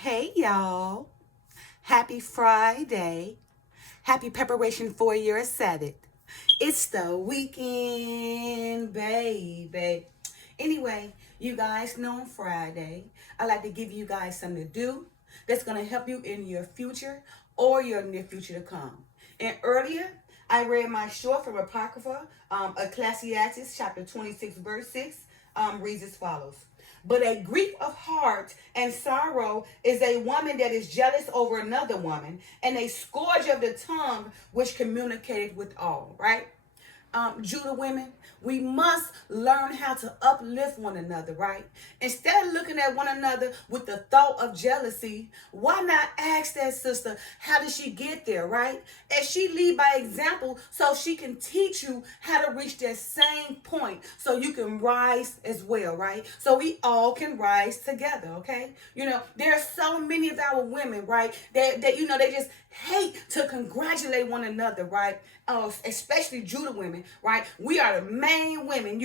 Hey y'all. Happy Friday. Happy preparation for your Sabbath. It's the weekend, baby. Anyway, you guys know on Friday, I like to give you guys something to do that's going to help you in your future or your near future to come. And earlier, I read my short from Apocrypha, Ecclesiastes chapter 26, verse 6, reads as follows. But a grief of heart and sorrow is a woman that is jealous over another woman, and a scourge of the tongue which communicated with all, right? Judah women, we must learn how to uplift one another, right? Instead of looking at one another with the thought of jealousy, why not ask that sister, how did she get there, right? And she lead by example so she can teach you how to reach that same point so you can rise as well, right? So we all can rise together, okay? There are so many of our women, right, that they just hate to congratulate one another, right? Especially Judah women, right? We are the main women,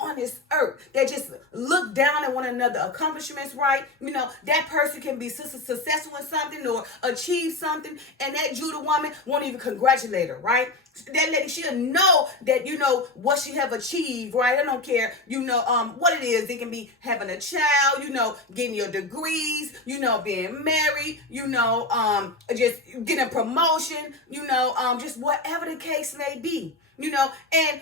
on this earth that just look down at one another accomplishments, right? That person can be successful in something or achieve something, and that Judah woman won't even congratulate her, right? That lady, she'll know that what she have achieved, right? I don't care, what it is. It can be having a child, getting your degrees, being married, just getting a promotion, just whatever the case may be. And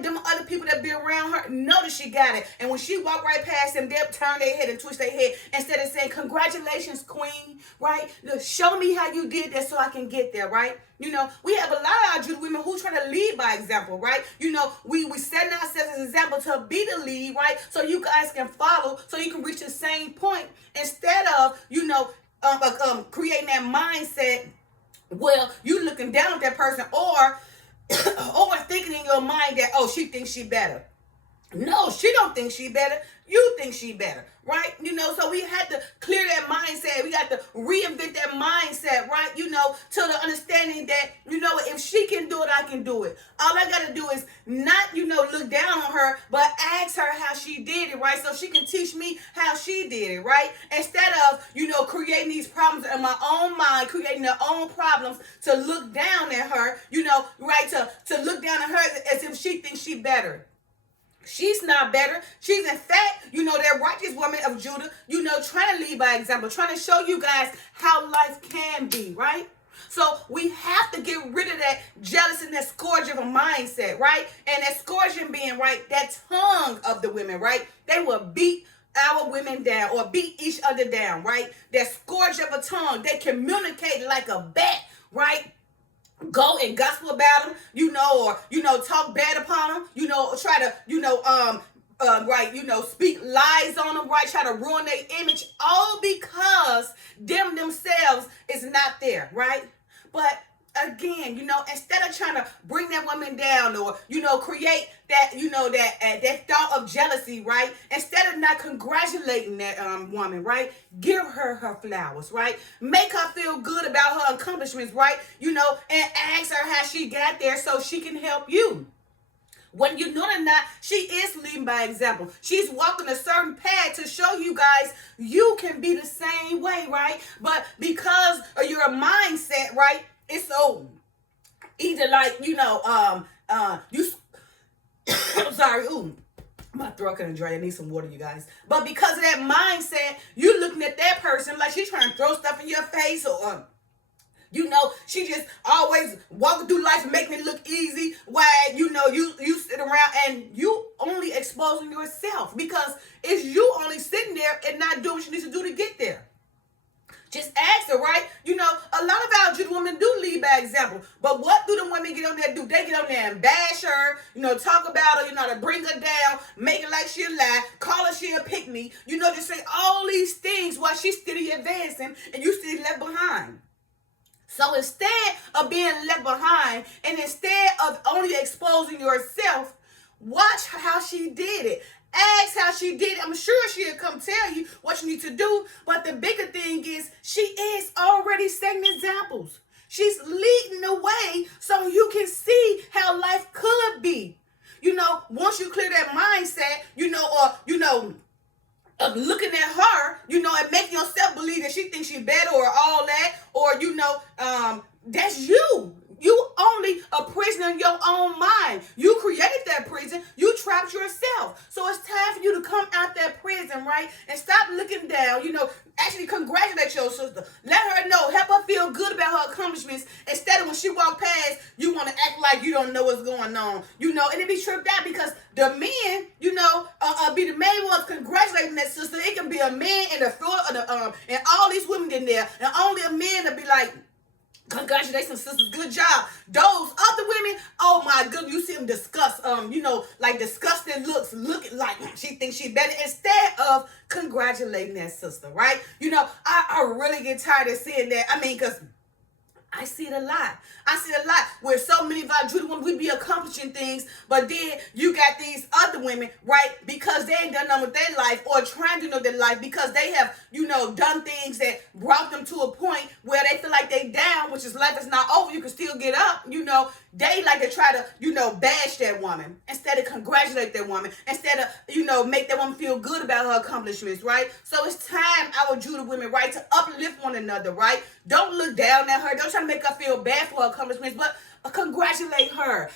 them other people that be around her know that she got it. And when she walk right past them, they'll turn their head and twist their head instead of saying, congratulations, queen, right? Show me how you did that so I can get there, right? We have a lot of our Judah women who try to lead by example, right? We setting ourselves as an example to be the lead, right? So you guys can follow, so you can reach the same point instead of, creating that mindset. Well, you looking down at that person, or thinking in your mind that, oh, she thinks she better. No, she don't think she better. You think she better, right? So we had to clear that mindset. We got to reinvent that mindset, right? To the understanding that, if she can do it, I can do it. All I got to do is not, look down on her, but ask her how she did it, right? So she can teach me how she did it, right? Instead of, creating these problems in my own mind, creating their own problems to look down at her, right? To look down at her as if she thinks she better. She's not better. She's in fact, that righteous woman of Judah, trying to lead by example, trying to show you guys how life can be, right? So we have to get rid of that jealous and that scourge of a mindset, right? And that scourging being, right, that tongue of the women, right? They will beat our women down or beat each other down, right? That scourge of a tongue, they communicate like a bat, right? Go and gospel about them, or talk bad upon them, try to, right, speak lies on them, right, try to ruin their image, all because themselves is not there, right? But again, instead of trying to bring that woman down or, create that, that thought of jealousy, right? Instead of not congratulating that woman, right? Give her flowers, right? Make her feel good about her accomplishments, right? And ask her how she got there so she can help you. When you know or not, she is leading by example. She's walking a certain path to show you guys you can be the same way, right? But because of your mindset, right, it's so either like, you I'm sorry, my throat kind of dry. I need some water, you guys. But because of that mindset, you looking at that person like she's trying to throw stuff in your face or she just always walking through life making it look easy while, you sit around and you only exposing yourself because it's you only sitting there and not doing what you need to do to get there. Just ask her, right? A lot of our Judah women do lead by example. But what do the women get on there do? They get on there and bash her, talk about her, to bring her down, make it like she a lie, call her she a pick me, just say all these things while she's still advancing and you still left behind. So instead of being left behind and instead of only exposing yourself, watch how she did it. Ask how she did it. I'm sure she'll come tell you what you need to do. But the bigger thing is she is already setting examples. She's leading the way so you can see how life could be. Once you clear that mindset, of looking at her, and making yourself believe that better or all that, or that's you. You only a prisoner in your own mind. You created that prison. You trapped yourself. So it's time for you to come out that prison, right? And stop looking down. Actually congratulate your sister. Let her know. Help her feel good about her accomplishments. Instead of when she walk past, you want to act like you don't know what's going on. And it be tripped out because the men, be the main ones congratulating that sister. It can be a man and and all these women in there, and only a man to be like, congratulations, sisters. Good job. Those other women, oh my goodness, you see them disgust, like disgusting looks, looking like she thinks she better instead of congratulating that sister, right? I really get tired of seeing that. Because I see it a lot. Where so many of our Judah women, we be accomplishing things, but then you got these other women, right? Because they ain't done nothing with their life or trying to know their life because they have, done things that brought them to a point where they feel like they down, which is life is not over. You can still get up, They like to try to, bash that woman instead of congratulate that woman, instead of, make that woman feel good about her accomplishments, right? So it's time, our Judah women, right, to uplift one another, right? Don't look down at her. Don't try to make her feel bad for her accomplishments, but congratulate her,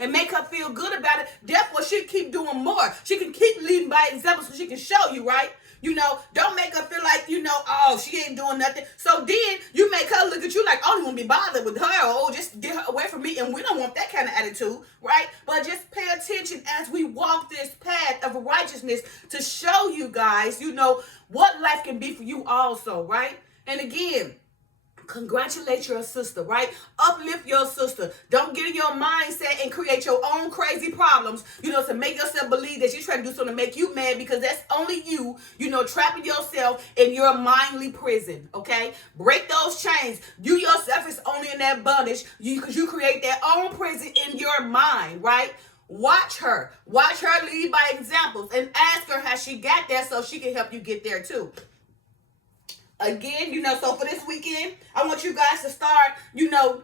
and make her feel good about it. Therefore, she'll keep doing more. She can keep leading by example so she can show you, right? Don't make her feel like, oh, she ain't doing nothing. So then you make her look at you like, oh, you won't be bothered with her, or just get her away from me. And we don't want that kind of attitude, right? But just pay attention as we walk this path of righteousness to show you guys, what life can be for you also, right? And again, congratulate your sister, right? Uplift your sister. Don't get in your mindset and create your own crazy problems, to make yourself believe that you're trying to do something to make you mad because that's only you, trapping yourself in your mindly prison, okay? Break those chains. You yourself is only in that bondage because you create that own prison in your mind, right? Watch her lead by examples and ask her how she got there so she can help you get there too. Again, so for this weekend, I want you guys to start,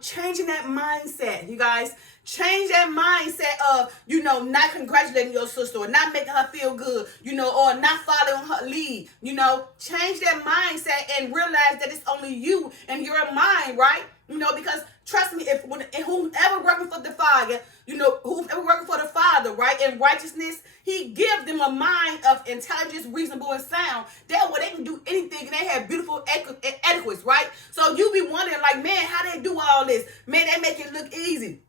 changing that mindset. You guys, change that mindset of, not congratulating your sister or not making her feel good, or not following her lead. Change that mindset and realize that it's only you and your mind, right? Because trust me, if whoever working for the Father, whoever working for the Father, right, in righteousness, He gives them a mind of intelligence, reasonable, and sound. That way they can do anything, and they have beautiful etiquettes, right? So you be wondering, like, man, how they do all this? Man, they make it look easy.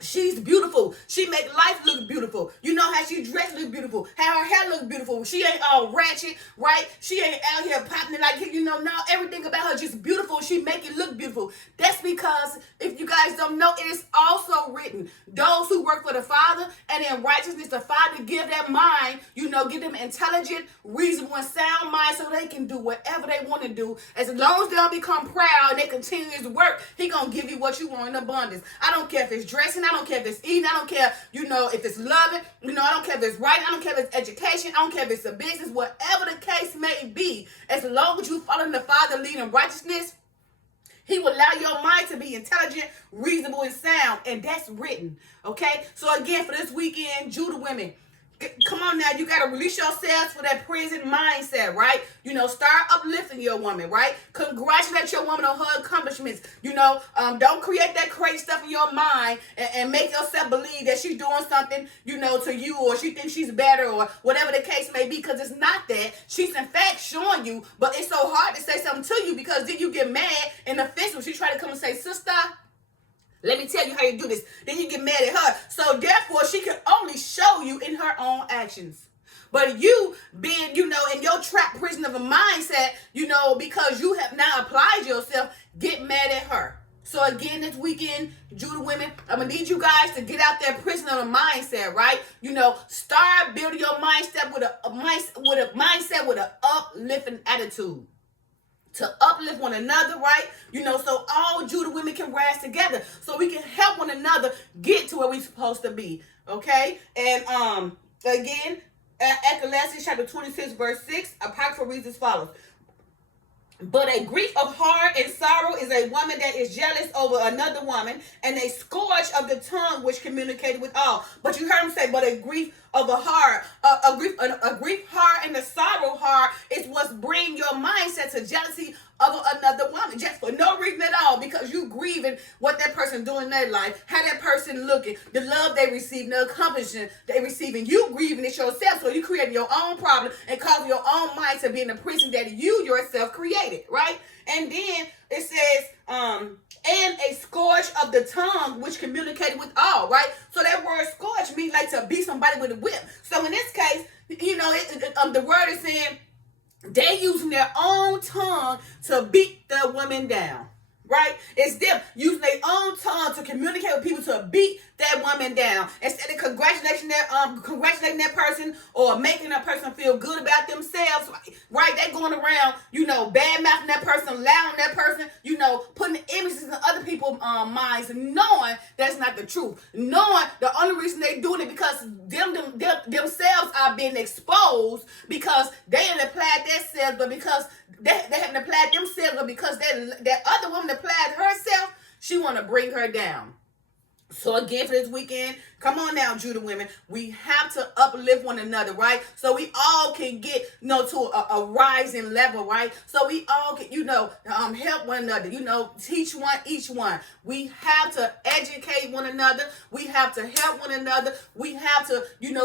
She's beautiful. She make life look beautiful. How she dressed look beautiful. How her hair look beautiful. She ain't all ratchet, right? She ain't out here popping it like, no, everything about her just beautiful. She make it look beautiful. That's because, if you guys don't know, it is also written. Those who work for the Father and in righteousness, the Father give that mind, give them intelligent, reasonable, and sound mind so they can do whatever they want to do. As long as they don't become proud and they continue His work, He gonna give you what you want in abundance. I don't care if it's dressing. I don't care if it's eating. I don't care, if it's loving. I don't care if it's writing. I don't care if it's education. I don't care if it's a business. Whatever the case may be, as long as you follow the Father, leading righteousness, He will allow your mind to be intelligent, reasonable, and sound. And that's written. Okay? So again, for this weekend, Judah women, come on now, you got to release yourselves for that prison mindset, right? Start uplifting your woman, right? Congratulate your woman on her accomplishments. Don't create that crazy stuff in your mind and make yourself believe that she's doing something, to you, or she thinks she's better, or whatever the case may be, because it's not that. She's in fact showing you, but it's so hard to say something to you because then you get mad and offensive. She try to come and say, sister, let me tell you how you do this. Then you get mad at her. So therefore, she can only show you in her own actions. But you being, in your trap prison of a mindset, because you have now applied yourself, get mad at her. So again, this weekend, Judah women, I'm going to need you guys to get out that prison of a mindset, right? Start building your mindset with a mindset with an uplifting attitude. To uplift one another, right? So all Judah women can rise together. So we can help one another get to where we're supposed to be. Okay? And again, Ecclesiastes chapter 26, verse 6, apocryphal reads as follows. But a grief of heart and sorrow is a woman that is jealous over another woman, and a scourge of the tongue which communicated with all. But you heard him say, but a grief of a heart, a grief heart and a sorrow heart is what's bring your mindset to jealousy of another woman just for no reason at all, because you grieving what that person doing in their life, how that person looking, the love they receive, the accomplishment they receiving. You grieving it yourself, so you creating your own problem and causing your own mind to be in the prison that you yourself created, right? And then it says, and a scourge of the tongue, which communicated with all, right? So that word scourge means like to beat somebody with a whip. So in this case, the word is saying they using their own tongue to beat the women down, right? It's them using their own tongue to communicate with people to beat that woman down. Instead of congratulating that person or making that person feel good about themselves, right? They going around, bad mouthing that person, allowing that person, putting images in other people's minds, knowing that's not the truth. Knowing the only reason they doing it because themselves are being exposed, because they haven't applied themselves, but because they haven't applied themselves, but because that other woman applied herself, she want to bring her down. So again, for this weekend, come on now, Judah women, we have to uplift one another, right? So we all can get, to a rising level, right? So we all can, help one another, teach one, each one. We have to educate one another. We have to help one another. We have to,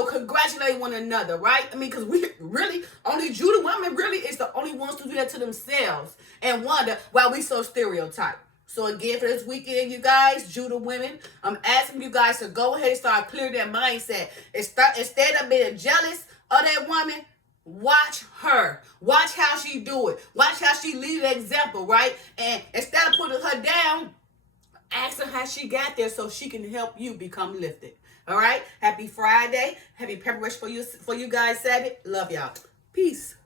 congratulate one another, right? I mean, because we really, only Judah women really is the only ones to do that to themselves and wonder why we so stereotyped. So again, for this weekend, you guys, Judah women, I'm asking you guys to go ahead and start clearing that mindset. Instead of being jealous of that woman, watch her. Watch how she do it. Watch how she lead an example, right? And instead of putting her down, ask her how she got there so she can help you become lifted. All right? Happy Friday. Happy preparation for you guys, Sabbath. Love y'all. Peace.